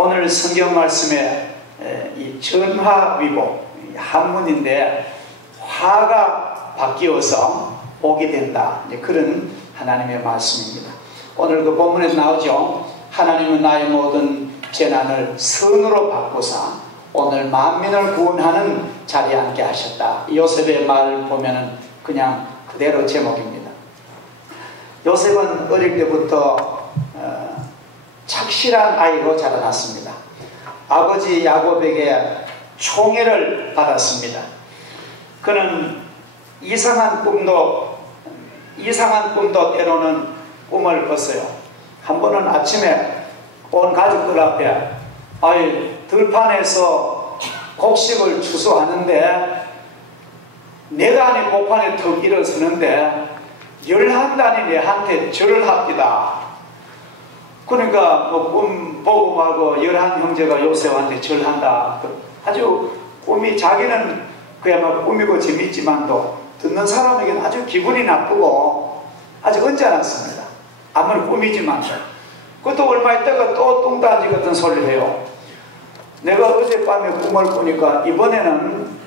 오늘 성경 말씀에 이 전화위복, 한문인데 화가 바뀌어서 복이 된다, 그런 하나님의 말씀입니다. 오늘 그 본문에 나오죠. 하나님은 나의 모든 재난을 선으로 바꾸사 오늘 만민을 구원하는 자리에 앉게 하셨다. 요셉의 말을 보면은 그냥 그대로 제목입니다. 요셉은 어릴 때부터 착실한 아이로 자라났습니다. 아버지 야곱에게 총애를 받았습니다. 그는 이상한 꿈도 때로는 꿈을 꿨어요. 한 번은 아침에 온 가족들 앞에 들판에서 곡식을 추수하는데 4단이 복판에 턱 일어서는데 11단이 내한테 절을 합니다. 그러니까 꿈 보고 말고 11 형제가 요셉한테 절한다. 아주 꿈이, 자기는 그야말로 꿈이고 재밌지만도 듣는 사람에게는 아주 기분이 나쁘고 아주 언짢았습니다. 아무리 꿈이지만. 그것도 얼마 있다가 또 뚱딴지 같은 소리를 해요. 내가 어젯밤에 꿈을 꾸니까 이번에는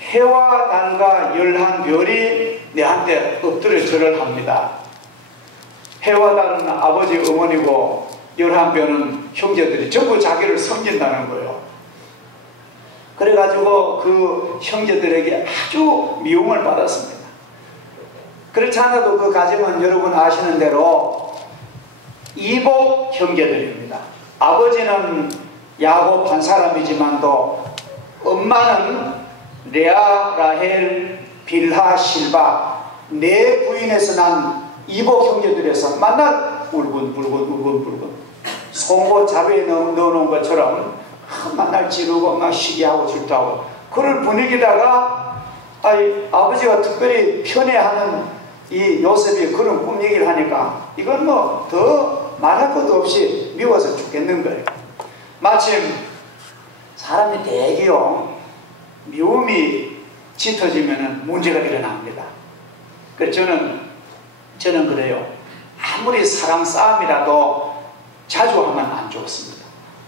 해와 달과 11별이 내한테 엎드려 절을 합니다. 해와 달은 아버지 어머니고 11별은 형제들이 전부 자기를 섬긴다는 거예요. 그래가지고 그 형제들에게 아주 미움을 받았습니다. 그렇지 않아도 그 가정은 여러분 아시는 대로 이복 형제들입니다. 아버지는 야곱 한 사람이지만도 엄마는 레아, 라헬, 빌하, 실바 4부인에서 난 이복 형제들에서 만나 울분 송곳 자루에 넣어놓은 것처럼 만날 지르고 막 시기하고 질투하고 그런 분위기다가 아버지가 특별히 편애하는 이 요셉이 그런 꿈 얘기를 하니까 이건 뭐 더 말할 것도 없이 미워서 죽겠는 거예요. 마침 사람이 대기요 미움이 짙어지면 문제가 일어납니다. 그래서 저는 그래요. 아무리 사랑 싸움이라도 자주 하면 안 좋습니다.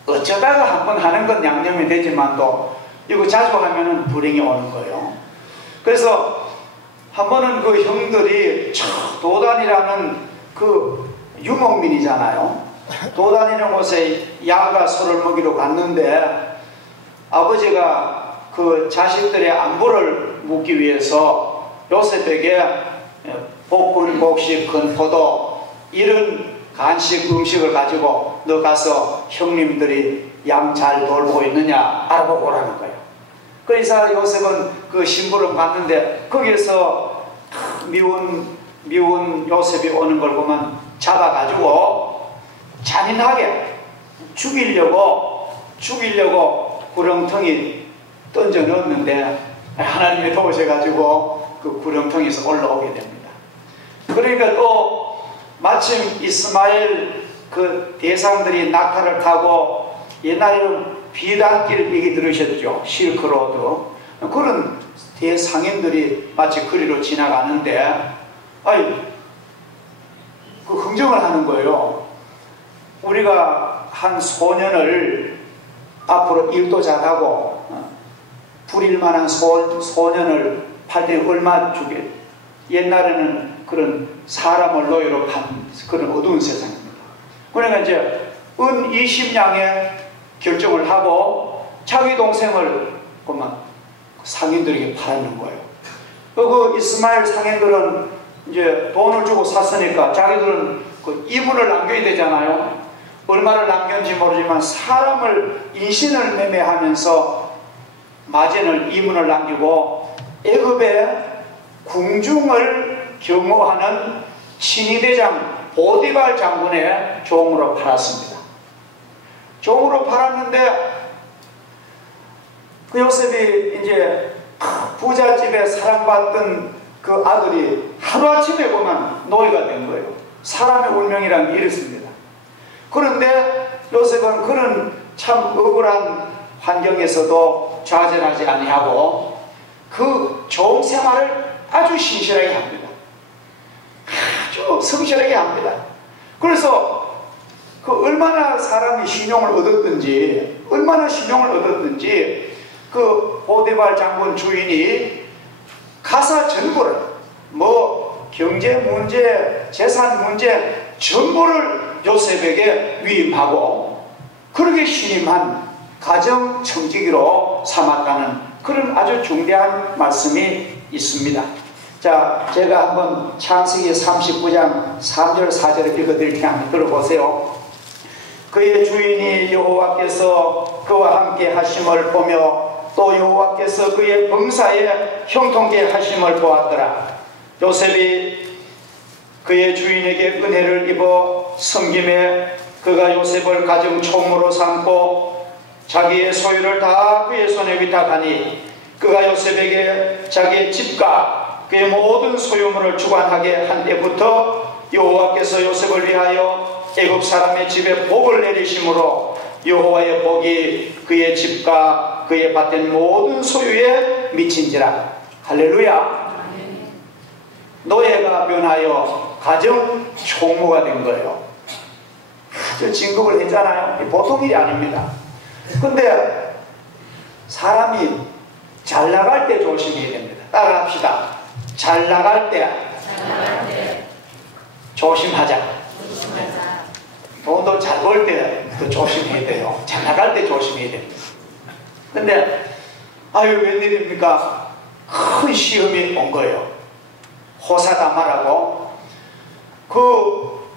어쩌다가 한번 하는 건 양념이 되지만도 이거 자주 하면은 불행이 오는 거예요. 그래서 한 번은 그 형들이 도단이라는 그 유목민이잖아요. 도단이라는 곳에 야가 소를 먹이러 갔는데 아버지가 그 자식들의 안부를 묻기 위해서 요셉에게 볶은 곡식, 건포도 이런 간식, 음식을 가지고 너 가서 형님들이 양 잘 돌보고 있느냐 알아보고 오라는 거예요. 그래서 요셉은 그 심부름 갔는데 거기에서 미운 요셉이 오는 걸 보면 잡아가지고 잔인하게 죽이려고 구렁텅이 던져 넣었는데 하나님이 도우셔가지고 그 구렁텅이에서 올라오게 됩니다. 그러니까 또 마침 이스마엘 그 대상들이 낙타를 타고 옛날에는 비단길 얘기 들으셨죠? 실크로드. 그런 대상인들이 마치 그리로 지나가는데 그 흥정을 하는 거예요. 우리가 한 소년을 앞으로 일도 잘하고 부릴 만한 소년을 팔 때 얼마 주게. 옛날에는 그런 사람을 노예로 판 그런 어두운 세상입니다. 그러니까 이제 은 20냥에 결정을 하고 자기 동생을 그만 상인들에게 팔았는 거예요. 그 이스마엘 상인들은 이제 돈을 주고 샀으니까 자기들은 그 이문을 남겨야 되잖아요. 얼마를 남겼는지 모르지만 사람을 인신을 매매하면서 마진을 이문을 남기고 애굽의 궁중을 경호하는 친위대장 보디발 장군의 종으로 팔았습니다. 종으로 팔았는데 그 요셉이 이제 부잣집에 사랑받던 그 아들이 하루아침에 보면 노예가 된 거예요. 사람의 운명이라는 게 이렇습니다. 그런데 요셉은 그런 참 억울한 환경에서도 좌절하지 아니하고 그 종 생활을 아주 신실하게 합니다. 아주 성실하게 합니다. 그래서 그 얼마나 사람이 신용을 얻었든지, 그 보디발 장군 주인이 가사 전부를, 뭐 경제 문제, 재산 문제 전부를 요셉에게 위임하고 그렇게 신임한 가정 청지기로 삼았다는 그런 아주 중대한 말씀이 있습니다. 자, 제가 한번 창세기 39장 3절 4절을 읽어드릴 테니 한번 들어보세요. 그의 주인이 여호와께서 그와 함께 하심을 보며 또 여호와께서 그의 범사에 형통케 하심을 보았더라. 요셉이 그의 주인에게 은혜를 입어 섬김에 그가 요셉을 가정 총무로 삼고 자기의 소유를 다 그의 손에 위탁하니 그가 요셉에게 자기의 집과 그의 모든 소유물을 주관하게 한 때부터 여호와께서 요셉을 위하여 애굽 사람의 집에 복을 내리심으로 여호와의 복이 그의 집과 그의 밭된 모든 소유에 미친지라. 할렐루야. 노예가 변하여 가정 총무가 된 거예요. 아주 진급을 했잖아요. 보통 일이 아닙니다. 근데 사람이 잘 나갈 때 조심해야 됩니다. 따라합시다. 잘 나갈 때 조심하자. 돈도 잘 벌 때 조심해야 돼요. 잘 나갈 때 조심해야 됩니다. 근데 아유 웬일입니까? 큰 시험이 온 거예요. 호사다마라고 그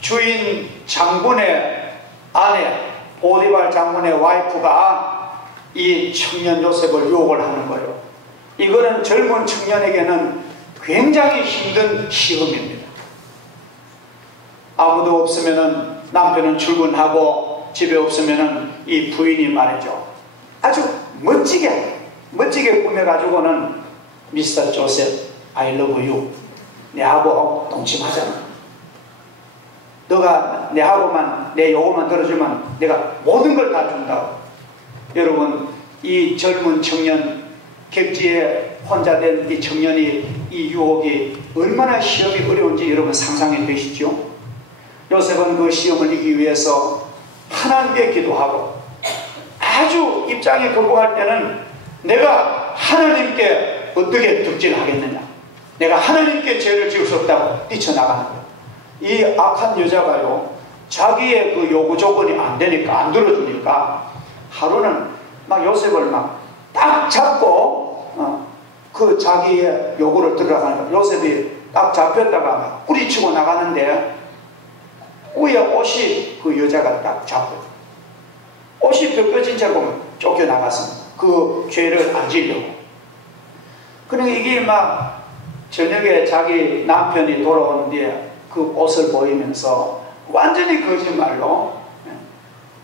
주인 장군의 아내 보디발 장군의 와이프가 이 청년 요셉을 유혹을 하는 거예요. 이거는 젊은 청년에게는 굉장히 힘든 시험입니다. 아무도 없으면은 남편은 출근하고 집에 없으면은 이 부인이 말이죠. 아주 멋지게 꾸며가지고는 미스터 조셉 I love you. 내하고 동침하잖아. 너가 내하고만 내 요구만 들어주면 내가 모든 걸 다 준다고. 여러분 이 젊은 청년 객지에 혼자 된 이 청년이 이 유혹이 얼마나 시험이 어려운지 여러분 상상해 되시죠? 요셉은 그 시험을 이기기 위해서 하나님께 기도하고 아주 입장에 거부할 때는 내가 하나님께 어떻게 득질하겠느냐, 내가 하나님께 죄를 지을 수 없다고 뛰쳐나가는 거예요. 이 악한 여자가요 자기의 그 요구 조건이 안 되니까, 안 들어주니까 하루는 막 요셉을 막 딱 잡고 그 자기의 요구를 들어가는 거예요. 요셉이 딱 잡혔다가 막 뿌리치고 나가는데 위에 옷이 그 여자가 딱 잡고 옷이 벗겨진 채 보면 쫓겨나갔습니다. 그 죄를 안 지려고. 그러니까 이게 막 저녁에 자기 남편이 돌아오는 뒤에 그 옷을 보이면서 완전히 거짓말로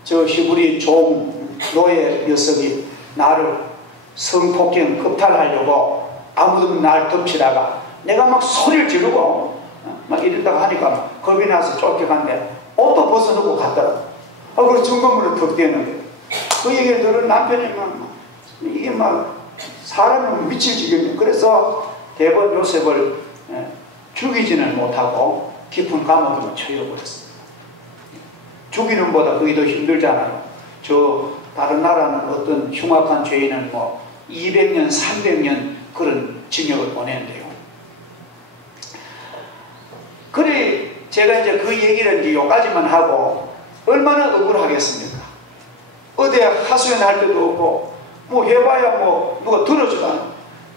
저 히브리 종 노예 녀석이 나를 성폭행 겁탈하려고 아무도 날 덮치다가 내가 막 소리를 지르고 막 이러다가 하니까 겁이 나서 쫓겨갔는데 옷도 벗어놓고 갔더라. 그래서 증거물을 덮대는 그 얘기를 들은 남편이 막 이게 막 사람이 미칠 지경이에요. 그래서 대번 요셉을 죽이지는 못하고 깊은 감옥으로 처해버렸습니다. 죽이는 보다 그게 더 힘들잖아요. 저 다른 나라는 어떤 흉악한 죄인은 뭐 200년, 300년 그런 징역을 보내는데요. 그래 제가 이제 그 얘기를 이제 여기까지만 하고 얼마나 억울하겠습니까? 어디 하소연할 때도 없고 뭐 해봐야 뭐 누가 들어주도 않고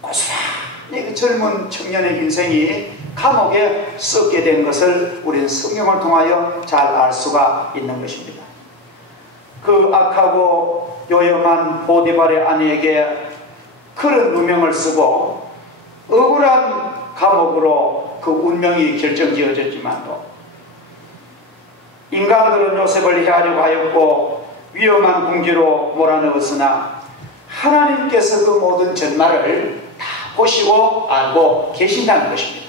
고스란히 그 젊은 청년의 인생이 감옥에 썩게 된 것을 우리는 성경을 통하여 잘 알 수가 있는 것입니다. 그 악하고 요염한 보디발의 아내에게 그런 누명을 쓰고 억울한 감옥으로 그 운명이 결정지어졌지만도 인간들은 요셉을 해하려고 하였고 위험한 궁지로 몰아넣었으나 하나님께서 그 모든 전말을 다 보시고 알고 계신다는 것입니다.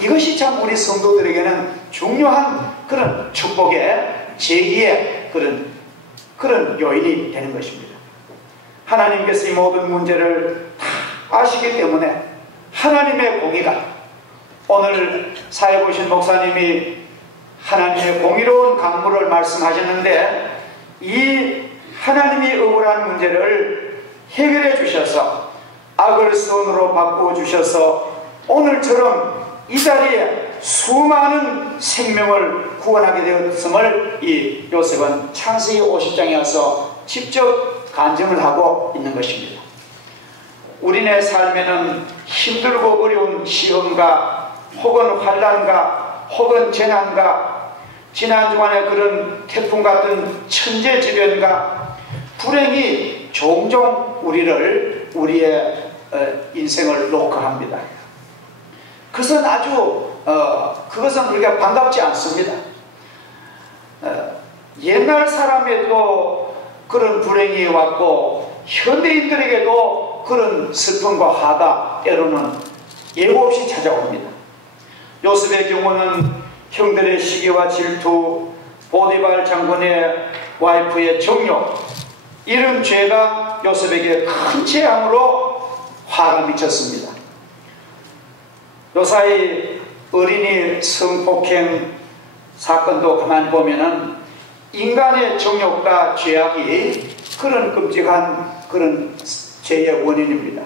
이것이 참 우리 성도들에게는 중요한 그런 축복의 제기의 그런 요인이 되는 것입니다. 하나님께서 이 모든 문제를 다 아시기 때문에 하나님의 공의가 오늘 사회 보신 목사님이 하나님의 공의로운 강물을 말씀하셨는데, 이 하나님이 억울한 문제를 해결해 주셔서 악을 선으로 바꾸어 주셔서 오늘처럼 이 자리에 수많은 생명을 구원하게 되었음을 이 요셉은 창세기 50장에 와서 직접 간증을 하고 있는 것입니다. 우리네 삶에는 힘들고 어려운 시험과 혹은 환난과 혹은 재난과 지난 주간에 그런 태풍 같은 천재지변과 불행이 종종 우리의 인생을 녹화합니다. 그것은 그것은 우리가 반갑지 않습니다. 옛날 사람에도 그런 불행이 왔고 현대인들에게도 그런 슬픔과 화가 때로는 예고 없이 찾아옵니다. 요셉의 경우는 형들의 시기와 질투, 보디발 장군의 와이프의 정욕, 이런 죄가 요셉에게 큰 재앙으로 화가 미쳤습니다. 요사이 어린이 성폭행 사건도 가만히 보면은 인간의 정욕과 죄악이 그런 끔찍한 그런 죄의 원인입니다.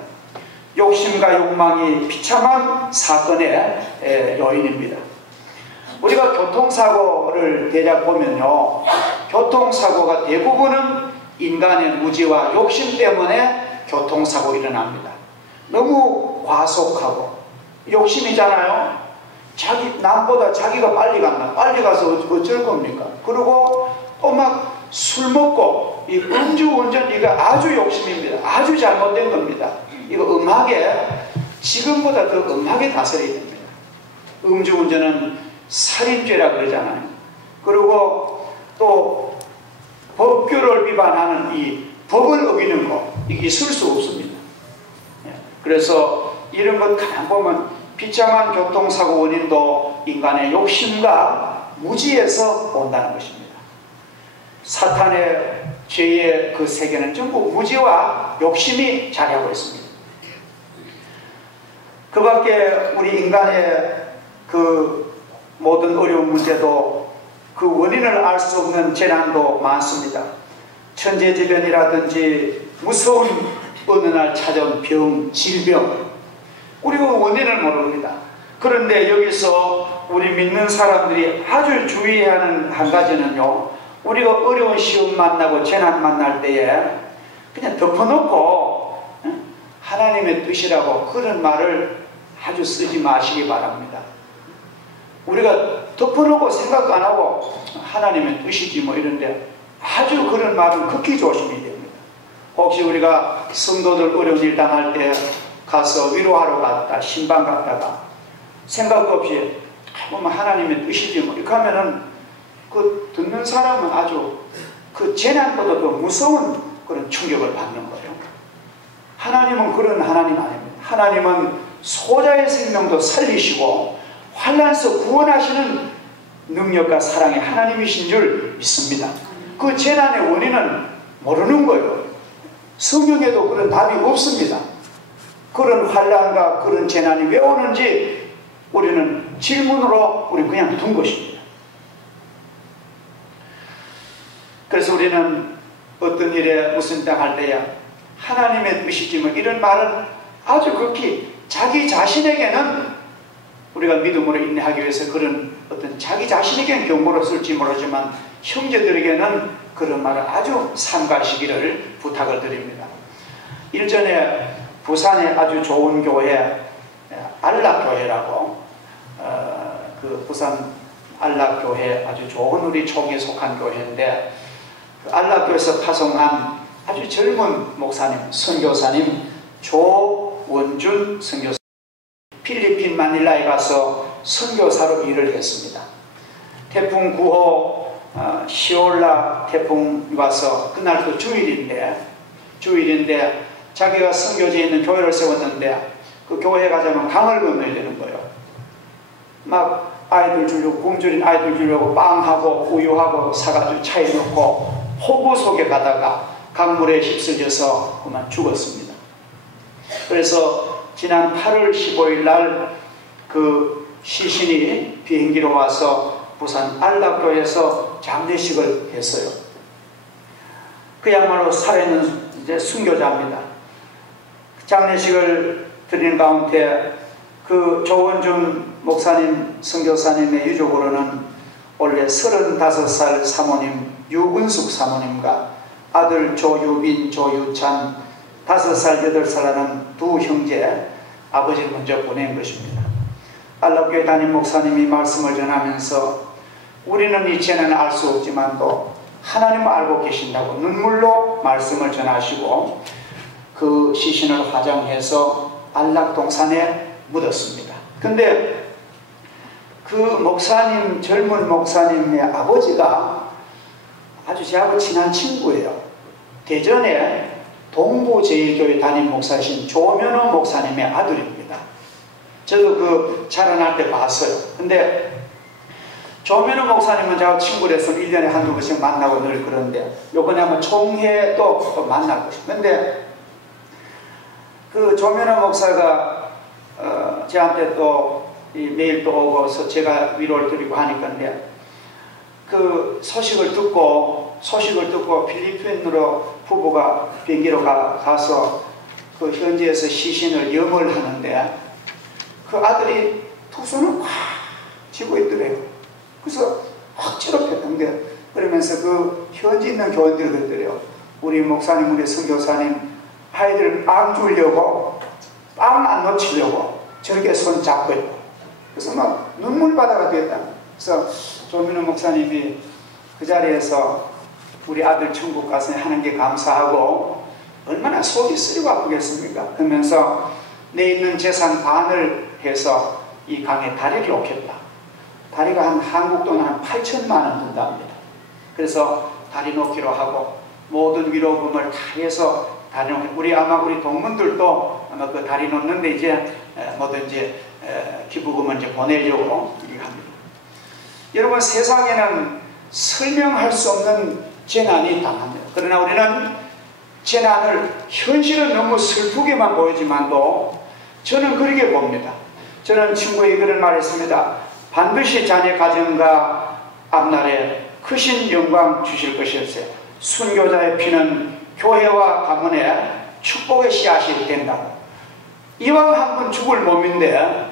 욕심과 욕망이 비참한 사건의 요인입니다. 우리가 교통사고를 대략 보면요, 교통사고가 대부분은 인간의 무지와 욕심 때문에 교통사고 일어납니다. 너무 과속하고 욕심이잖아요. 남보다 자기가 빨리 간다. 빨리 가서 어쩔 겁니까? 그리고 또 막 술 먹고 이 음주운전, 이거 아주 욕심입니다. 아주 잘못된 겁니다. 이거 음하게, 지금보다 더 음하게 다스려야 됩니다. 음주운전은 살인죄라 그러잖아요. 그리고 또 법규를 위반하는 이 법을 어기는 거, 이게 있을 수 없습니다. 그래서 이런 것 가만 보면 비참한 교통사고 원인도 인간의 욕심과 무지에서 온다는 것입니다. 사탄의 죄의 그 세계는 전부 무지와 욕심이 자리하고 있습니다. 그 밖에 우리 인간의 그 모든 어려운 문제도 그 원인을 알 수 없는 재난도 많습니다. 천재지변이라든지 무서운 어느 날 찾아온 병, 질병, 우리가 원인을 모릅니다. 그런데 여기서 우리 믿는 사람들이 아주 주의해야 하는 한 가지는요, 우리가 어려운 시험 만나고 재난 만날 때에 그냥 덮어놓고 하나님의 뜻이라고 그런 말을 아주 쓰지 마시기 바랍니다. 우리가 덮어놓고 생각 안 하고 하나님의 뜻이지 뭐 이런데 아주 그런 말은 극히 조심해야 됩니다. 혹시 우리가 성도들 어려운 일 당할 때 가서 위로하러 갔다 신방 갔다가 생각 없이 보면 하나님의 뜻이지 뭐 이렇게 하면은 그 듣는 사람은 아주 그 재난보다 더 무서운 그런 충격을 받는 거예요. 하나님은 그런 하나님 아닙니다. 하나님은 소자의 생명도 살리시고 환난에서 구원하시는 능력과 사랑의 하나님이신 줄 믿습니다. 그 재난의 원인은 모르는 거예요. 성경에도 그런 답이 없습니다. 그런 환난과 그런 재난이 왜 오는지 우리는 질문으로 우리 그냥 둔 것입니다. 그래서 우리는 어떤 일에 무슨 당할 때야 하나님의 뜻이지 뭐 이런 말은 아주 극히 자기 자신에게는 우리가 믿음으로 인내하기 위해서 그런 어떤 자기 자신에게는 경고로 쓸지 모르지만 형제들에게는 그런 말을 아주 삼가시기를 부탁을 드립니다. 일전에 부산에 아주 좋은 교회 안락교회라고 그 부산 안락교회 아주 좋은 우리 총에 속한 교회인데 그 안락교회에서 파송한 아주 젊은 목사님 선교사님 조원준 선교사님 필리핀 마닐라에 가서 선교사로 일을 했습니다. 태풍 9호 시올라 태풍이 와서 그날도 주일인데 자기가 선교지에 있는 교회를 세웠는데 그 교회에 가자면 강을 건너야 되는 거예요. 막 아이들 주려고 굶주린 아이들 주려고 빵하고 우유하고 사가지고 차에 넣고 호구 속에 가다가 강물에 휩쓸려서 그만 죽었습니다. 그래서 지난 8월 15일 날 그 시신이 비행기로 와서 부산 안락교에서 장례식을 했어요. 그야말로 살아있는 이제 순교자입니다. 장례식을 드리는 가운데 그 조원준 목사님, 선교사님의 유족으로는 원래 35살 사모님 유은숙 사모님과 아들 조유빈, 조유찬 5살, 8살 하는 두 형제 아버지를 먼저 보낸 것입니다. 안락교회 담임 목사님이 말씀을 전하면서 우리는 이제는 알 수 없지만도 하나님을 알고 계신다고 눈물로 말씀을 전하시고 그 시신을 화장해서 안락동산에 묻었습니다. 근데 그 목사님, 젊은 목사님의 아버지가 아주 저하고 친한 친구예요. 대전에 동부제일교회 담임 목사이신 조면호 목사님의 아들입니다. 저도 그 자라날 때 봤어요. 근데 조면호 목사님은 저하고 친구라서 1년에 한두 번씩 만나고 늘 그런데 요번에 한번 총회도 또 만날 것이고, 근데 그 조면호 목사가 저한테 또 매일 또 오고서 제가 위로를 드리고 하니까 그 소식을 듣고 필리핀으로 부부가 비행기로 가서 그 현지에서 시신을 염을 하는데 그 아들이 두 손을 확 쥐고 있더래요. 그래서 확 찌럽혔는데 그러면서 그 현지 있는 교원들이 그러더래요. 우리 목사님, 우리 선교사님 아이들 빵 주려고 빵 안 놓치려고 저렇게 손 잡고 있고, 그래서 막 눈물바다가 됐다. 그래서 조민호 목사님이 그 자리에서 우리 아들 천국 가서 하는 게 감사하고 얼마나 속이 쓰리고 아프겠습니까? 그러면서 내 있는 재산 반을 해서 이 강에 다리를 놓겠다. 다리가 한 한국 돈 한 8천만 원 든답니다. 그래서 다리 놓기로 하고 모든 위로금을 다 해서 다리 놓기. 우리 동문들도 아마 그 다리 놓는데 이제 뭐든지 기부금을 이제 보내려고 합니다. 여러분, 세상에는 설명할 수 없는 재난이 당합니다. 그러나 우리는 재난을 현실은 너무 슬프게만 보이지만도 저는 그렇게 봅니다. 저는 친구에게 그런 말을 했습니다. 반드시 자네 가정과 앞날에 크신 영광 주실 것이었어요. 순교자의 피는 교회와 가문에 축복의 씨앗이 된다고. 이왕 한 번 죽을 몸인데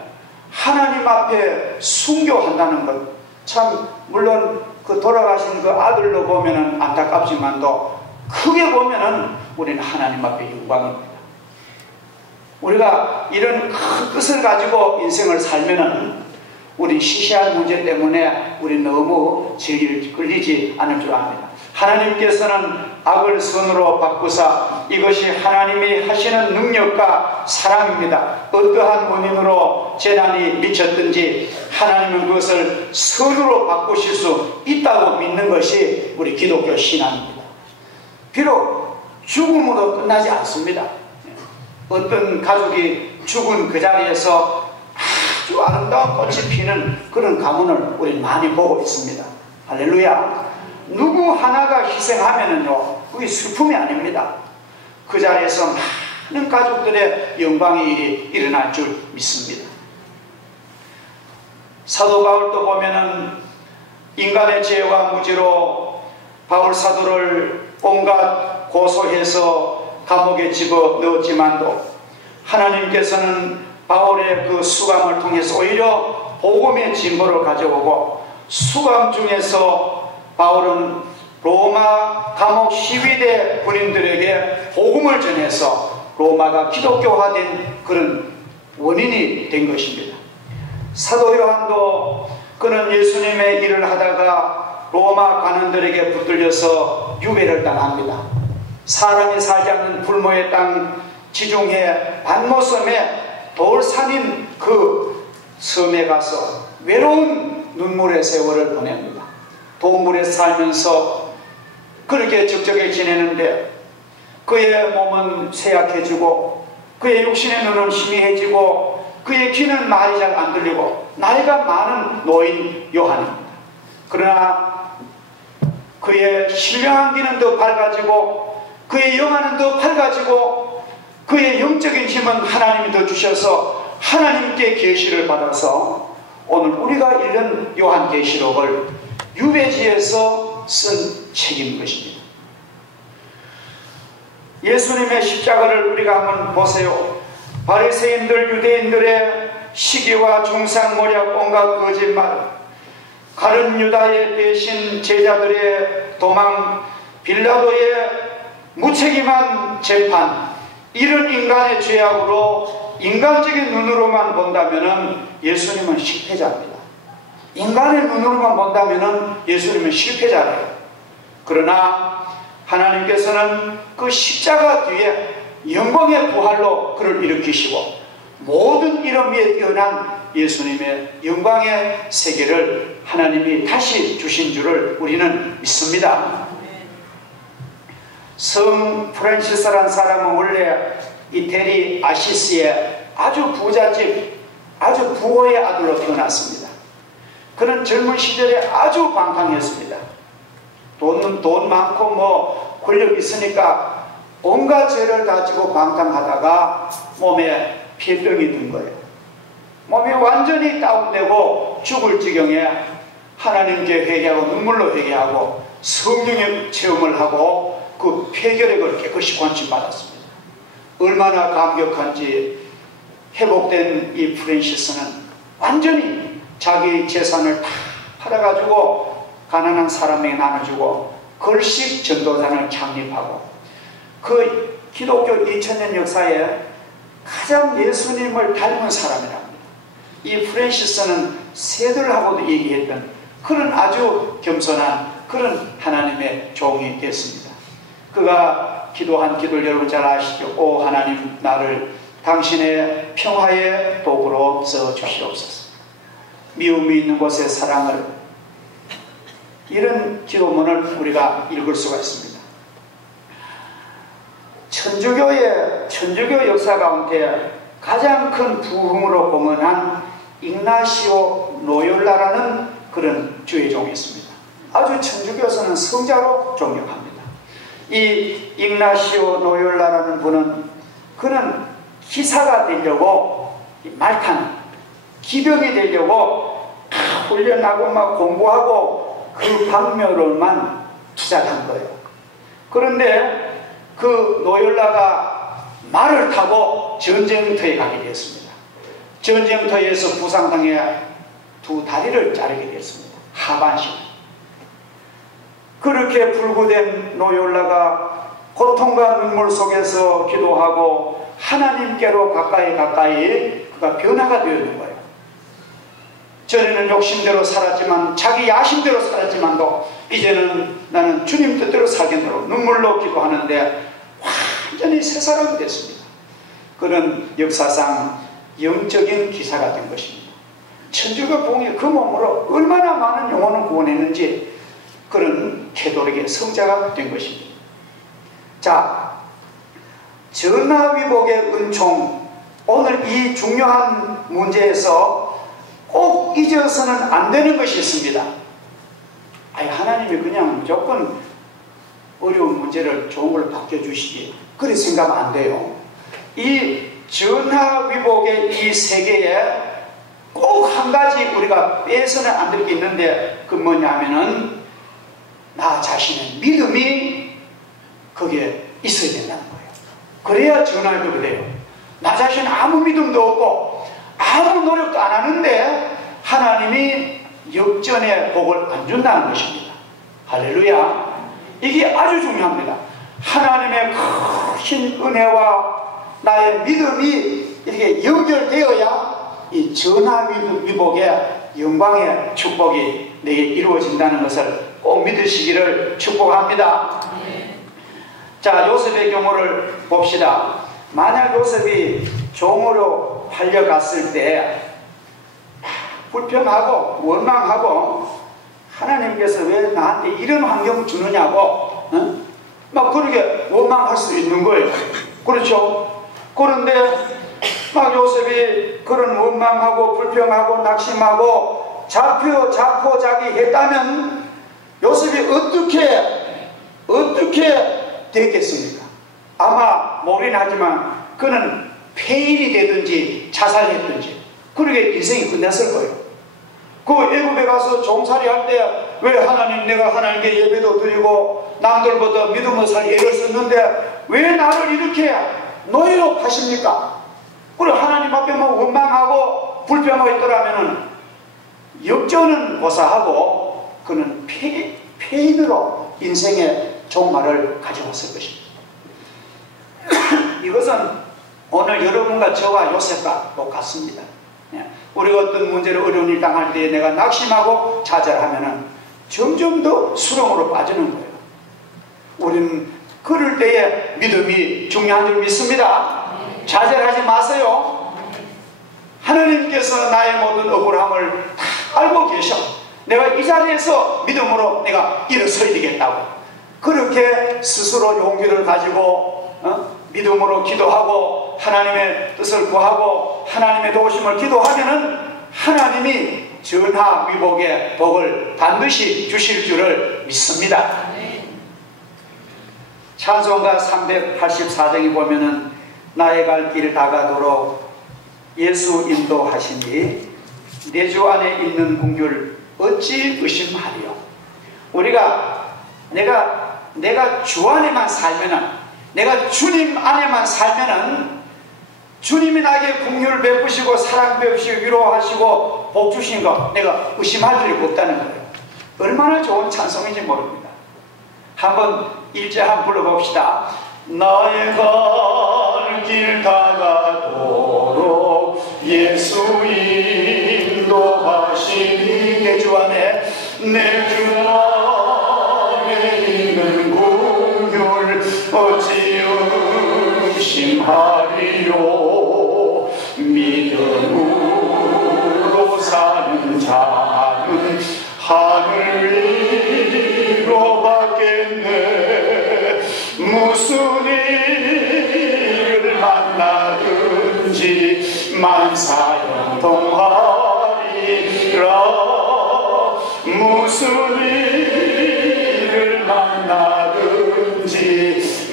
하나님 앞에 순교한다는 것, 참 물론 그 돌아가신 그 아들로 보면은 안타깝지만도 크게 보면은 우리는 하나님 앞에 영광입니다. 우리가 이런 큰 뜻을 가지고 인생을 살면은 우리 시시한 문제 때문에 우리 너무 질질 끌리지 않을 줄 압니다. 하나님께서는 악을 선으로 바꾸사 이것이 하나님이 하시는 능력과 사랑입니다. 어떠한 원인으로 재난이 미쳤든지 하나님은 그것을 선으로 바꾸실 수 있다고 믿는 것이 우리 기독교 신앙입니다. 비록 죽음으로 끝나지 않습니다. 어떤 가족이 죽은 그 자리에서 아주 아름다운 꽃이 피는 그런 가문을 우리 많이 보고 있습니다. 할렐루야. 누구 하나가 희생하면은요, 그게 슬픔이 아닙니다. 그 자리에서 많은 가족들의 영광의 일이 일어날 줄 믿습니다. 사도 바울도 보면은 인간의 죄와 무지로 바울 사도를 온갖 고소해서 감옥에 집어 넣었지만도 하나님께서는 바울의 그 수감을 통해서 오히려 복음의 진보를 가져오고, 수감 중에서 바울은 로마 감옥 시위대 군인들에게 복음을 전해서 로마가 기독교화된 그런 원인이 된 것입니다. 사도 요한도 그는 예수님의 일을 하다가 로마 관원들에게 붙들려서 유배를 당합니다. 사람이 살지 않는 불모의 땅 지중해 반모섬에 돌산인 그 섬에 가서 외로운 눈물의 세월을 보냅니다. 동물에 살면서 그렇게 적적해 지내는데 그의 몸은 쇠약해지고 그의 육신의 눈은 희미해지고 그의 귀는 말이 잘 안 들리고 나이가 많은 노인 요한입니다. 그러나 그의 신령한 귀는 더 밝아지고 그의 영안은 더 밝아지고 그의 영적인 힘은 하나님이 더 주셔서 하나님께 계시를 받아서 오늘 우리가 읽은 요한계시록을 유배지에서 쓴 책인 것입니다. 예수님의 십자가를 우리가 한번 보세요. 바리새인들, 유대인들의 시기와 중상모략, 온갖 거짓말, 가룟 유다의 배신, 제자들의 도망, 빌라도의 무책임한 재판, 이런 인간의 죄악으로 인간적인 눈으로만 본다면 예수님은 실패자입니다. 인간의 눈으로만 본다면 예수님은 실패자예요. 그러나 하나님께서는 그 십자가 뒤에 영광의 부활로 그를 일으키시고 모든 이름 위에 뛰어난 예수님의 영광의 세계를 하나님이 다시 주신 줄을 우리는 믿습니다. 성 프란시스라는 사람은 원래 이태리 아시시의 아주 부잣집, 아주 부호의 아들로 태어났습니다. 그는 젊은 시절에 아주 방탕했습니다. 돈 많고 뭐 권력 있으니까 온갖 죄를 가지고 방탕하다가 몸에 폐병이 든 거예요. 몸이 완전히 다운되고 죽을 지경에 하나님께 회개하고 눈물로 회개하고 성령의 체험을 하고 그 폐결핵을 깨끗이 관침받았습니다. 얼마나 감격한지 회복된 이 프랜시스는 완전히 자기 재산을 다 팔아가지고 가난한 사람에게 나눠주고 걸식 전도단을 창립하고 그 기독교 2000년 역사에 가장 예수님을 닮은 사람이랍니다. 이 프랜시스는 새들하고도 얘기했던 그런 아주 겸손한 그런 하나님의 종이 됐습니다. 그가 기도한 기도를 여러분 잘 아시죠? 오 하나님, 나를 당신의 평화의 도구로 써주시옵소서. 미움이 있는 곳에 사랑을, 이런 기도문을 우리가 읽을 수가 있습니다. 천주교 역사 가운데 가장 큰 부흥으로 공헌한 ignacio 로욜라라는 그런 주의종이 있습니다. 아주 천주교에서는 성자로 존경합니다. 이 ignacio 로욜라라는 분은 그는 기사가 되려고, 말타는 기병이 되려고 훈련하고 막 공부하고 그 방면으로만 투자한 거예요. 그런데 그 로욜라가 말을 타고 전쟁터에 가게 됐습니다. 전쟁터에서 부상당해 두 다리를 자르게 됐습니다. 하반신. 그렇게 불구된 로욜라가 고통과 눈물 속에서 기도하고 하나님께로 가까이 그가 변화가 되었는 거예요. 전에는 욕심대로 살았지만, 자기 야심대로 살았지만도 이제는 나는 주님 뜻대로 살겠노라 눈물로 기도하는데 완전히 새 사람이 됐습니다. 그런 역사상 영적인 기사가 된 것입니다. 천주교 부흥이 그 몸으로 얼마나 많은 영혼을 구원했는지 그런 캐톨릭의 성자가 된 것입니다. 자, 전하위복의 은총, 오늘 이 중요한 문제에서 꼭 잊어서는 안 되는 것이 있습니다. 하나님이 그냥 무조건 어려운 문제를 좋은 걸 바뀌어주시지, 그렇게 생각하면 안 돼요. 이 전하위복의 이 세계에 꼭 한 가지 우리가 빼서는 안 될 게 있는데, 그 뭐냐면은 나 자신의 믿음이 거기에 있어야 된다는 거예요. 그래야 전하위복이 돼요. 나 자신 아무 믿음도 없고 아무 노력도 안 하는데 하나님이 역전의 복을 안 준다는 것입니다. 할렐루야. 이게 아주 중요합니다. 하나님의 큰 은혜와 나의 믿음이 이렇게 연결되어야 이 전하위복의 영광의 축복이 내게 이루어진다는 것을 꼭 믿으시기를 축복합니다. 자, 요셉의 경우를 봅시다. 만약 요셉이 종으로 팔려갔을 때 불평하고 원망하고 하나님께서 왜 나한테 이런 환경 주느냐고 막 그렇게 원망할 수 있는 거예요. 그렇죠? 그런데 막 요셉이 그런 원망하고 불평하고 낙심하고 자포자기 했다면 요셉이 어떻게 됐겠습니까? 아마 모르긴 하지만 그는 폐인이 되든지 자살했든지 그렇게 인생이 끝났을 거예요. 그 애굽에 가서 종살이 할 때 왜 하나님, 내가 하나님께 예배도 드리고 남들보다 믿음으로 살 애를 썼는데 왜 나를 이렇게 노예로 파십니까? 그리고 하나님 앞에 뭐 원망하고 불평하고 있더라면은 역전은 고사하고 그는 폐인으로 인생의 종말을 가져왔을 것입니다. 이것은 오늘 여러분과 저와 요셉과 똑같습니다. 우리가 어떤 문제로 어려운 일 당할 때 내가 낙심하고 좌절하면은 점점 더 수렁으로 빠지는 거예요. 우리는 그럴 때에 믿음이 중요한 줄 믿습니다. 좌절하지 마세요. 하나님께서 나의 모든 억울함을 다 알고 계셔. 내가 이 자리에서 믿음으로 내가 일어서야 되겠다고. 그렇게 스스로 용기를 가지고 믿음으로 기도하고 하나님의 뜻을 구하고 하나님의 도우심을 기도하면은 하나님이 전하위복의 복을 반드시 주실 줄을 믿습니다. 찬송가 384장에 보면은 나의 갈 길 다가도록 예수 인도하시니 내 주 안에 있는 긍휼 어찌 의심하리요. 우리가 내가 주 안에만 살면은, 내가 주님 안에만 살면은 주님이 나에게 긍휼을 베푸시고 사랑 베푸시고 위로하시고 복 주신 거 내가 의심할 필요가 없다는 거예요. 얼마나 좋은 찬송인지 모릅니다. 한번 일제 한번 불러봅시다. 나의 갈 길 다가도록 예수 인도하시니 내 주 안에 있는 긍휼 어찌 의심하리요. 믿음으로 사는 자는 하늘 위로 받겠네. 무슨 일을 만나든지 만사형통하리라. 무슨 일을 만나든지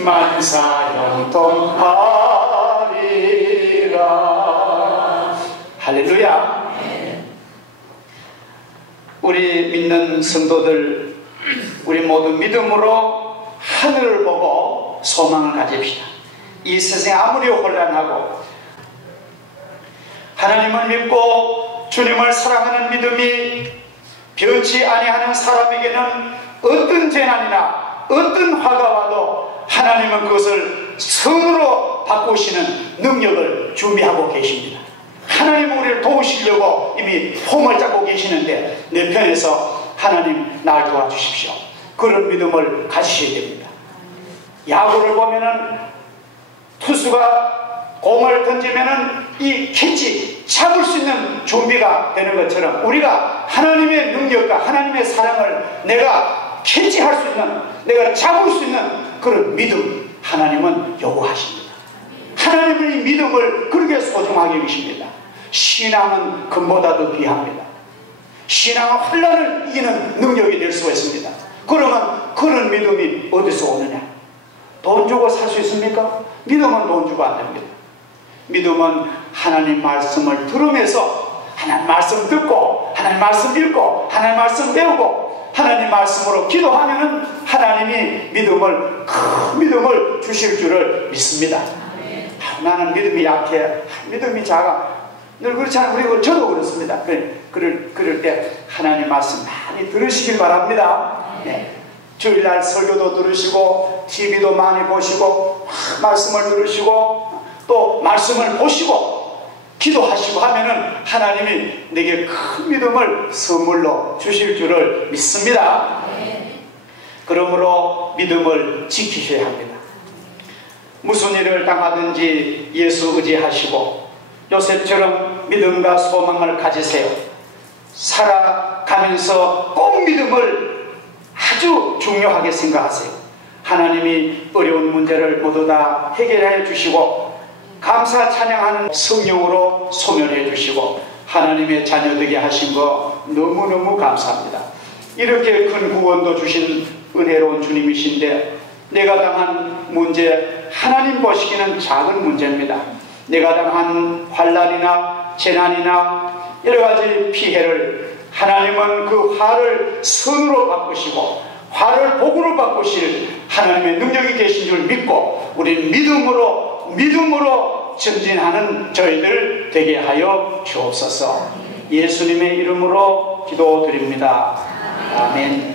만사형통하리라. 할렐루야. 우리 믿는 성도들, 우리 모두 믿음으로 하늘을 보고 소망을 가집시다. 이 세상이 아무리 혼란하고 하나님을 믿고 주님을 사랑하는 믿음이 변치 아니하는 사람에게는 어떤 재난이나 어떤 화가 와도 하나님은 그것을 선으로 바꾸시는 능력을 준비하고 계십니다. 하나님은 우리를 도우시려고 이미 폼을 잡고 계시는데 내 편에서 하나님 날 도와주십시오. 그런 믿음을 가지셔야 됩니다. 야구를 보면은 투수가 공을 던지면은 이 캐치 잡을 수 있는 준비가 되는 것처럼 우리가 하나님의 능력과 하나님의 사랑을 내가 캐치할 수 있는, 내가 잡을 수 있는 그런 믿음 하나님은 요구하십니다. 하나님은 이 믿음을 그렇게 소중하게 여기십니다. 신앙은 금보다도 귀합니다. 신앙은 혼란을 이기는 능력이 될 수가 있습니다. 그러면 그런 믿음이 어디서 오느냐? 돈 주고 살 수 있습니까? 믿음은 돈 주고 안 됩니다. 믿음은 하나님 말씀을 들으면서 하나님 말씀 듣고 하나님 말씀 읽고 하나님 말씀 배우고 하나님 말씀으로 기도하면은 하나님이 큰 믿음을 주실 줄을 믿습니다. 나는 믿음이 약해, 믿음이 작아, 늘 그렇지 않아요. 우리 저도 그렇습니다. 그럴 때 하나님 말씀 많이 들으시길 바랍니다. 네. 주일날 설교도 들으시고 TV도 많이 보시고 말씀을 들으시고 또 말씀을 보시고 기도하시고 하면은 하나님이 내게 큰 믿음을 선물로 주실 줄을 믿습니다. 그러므로 믿음을 지키셔야 합니다. 무슨 일을 당하든지 예수 의지하시고 요셉처럼 믿음과 소망을 가지세요. 살아가면서 꼭 믿음을 아주 중요하게 생각하세요. 하나님이 어려운 문제를 모두 다 해결해 주시고 감사 찬양하는 성령으로 소멸해 주시고 하나님의 자녀 되게 하신 거 너무너무 감사합니다. 이렇게 큰 구원도 주신 은혜로운 주님이신데 내가 당한 문제, 하나님 보시기는 작은 문제입니다. 내가 당한 환난이나 재난이나 여러가지 피해를 하나님은 그 화를 선으로 바꾸시고 화를 복으로 바꾸실 하나님의 능력이 계신 줄 믿고 우리는 믿음으로 전진하는 저희들 되게 하여 주옵소서. 예수님의 이름으로 기도드립니다. 아멘.